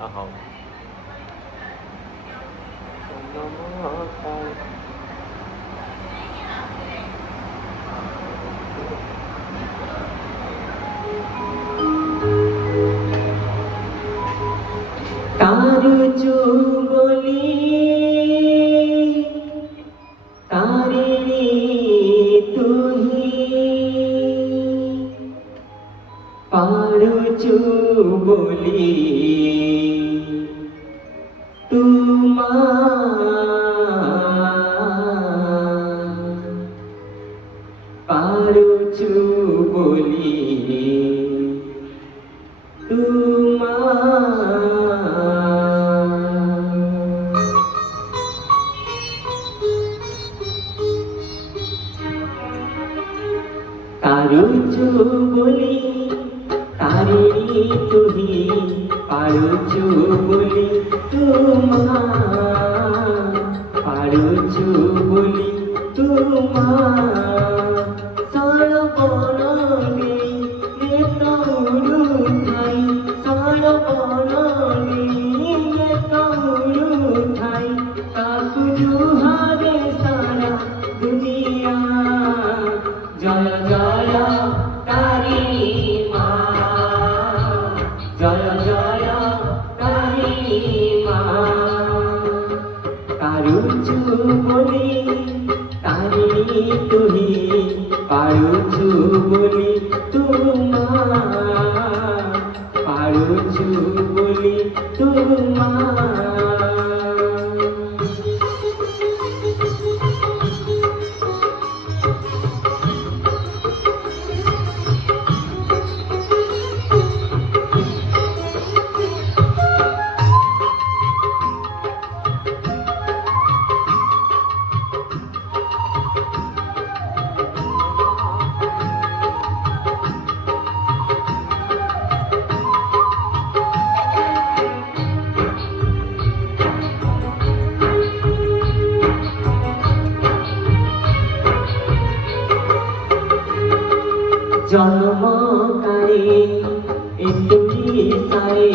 ହଉ। কারুচু বলি তারিণী তুহি পারুচু বলি তোমা পারুচু বলি তোমা কারুচু বলি তারিণী তুহি পারুচু বলি তোমা পারুচু বলি তোমা সরবরণে নেতৌরু ঠাই সরবরণে নেতৌরু ঠাই কাকু জুহারে সারা দুনিয়া জয় জয় তারিণী মা জয় জয় তারিণী মা কারুচু বলি তারিণী তুহি পারুচু বলি তোমা পারুচু বলি তোমা জন্মকারে এতুই সারে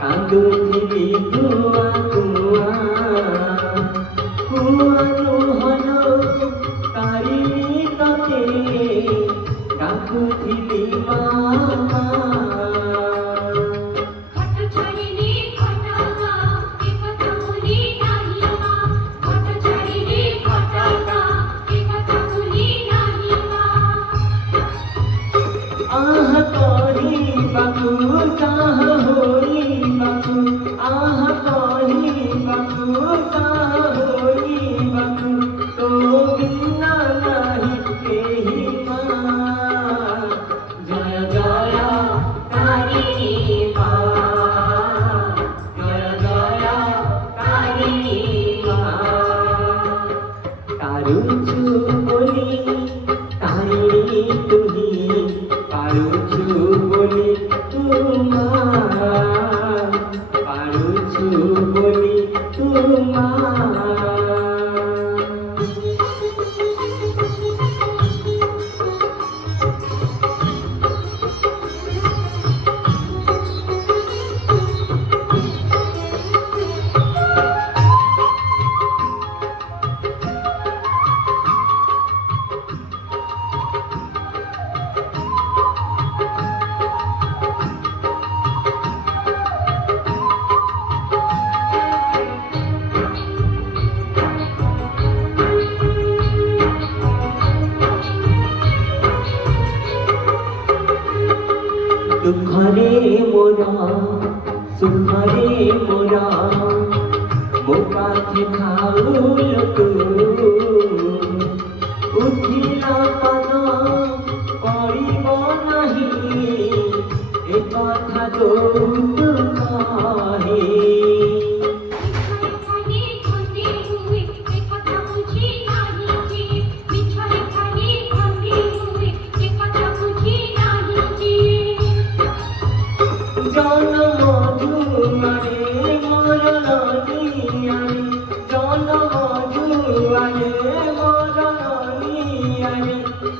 কাঁদুথিবি ধুয়া ধুয়া কুয়ানো হল তারিণী ততে ডাকুথিবি মা आह कही बाबू साह होई बाबू आह कही बाबू साह होई बाबू तो बिना नहीं केही माँ जय जय तारिणी माँ जय जय तारिणी माँ कारुचु बोली तारिणी तुही পারুচু বলি তোমা পারুচু বলি তোমা দুঃখরে মোরা সুখরে মোরা মো কাছে খাউল তু উঠিলা পাদ পড়িব নাহি এ কথা দৌত কহে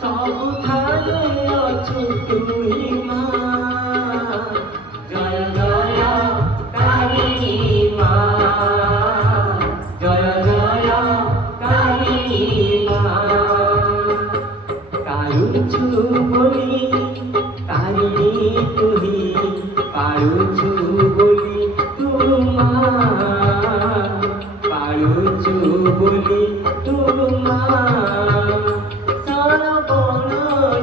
सबुठारे अछु तुही माँ जय পারুছু বলি তোমার, পারুছু বলি তোমার সরবণ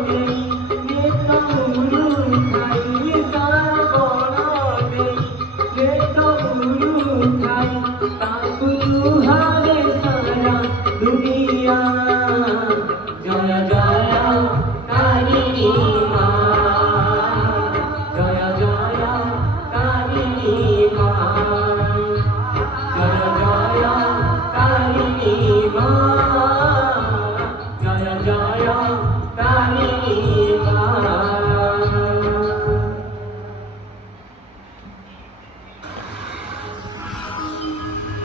নেই এ তরু খাই, সরবণ নেই এ তরু খাই, তাকু হারে সারা দুনিয়া। জয় জয় কালিনী মা, জয় জয় কালিনী মা।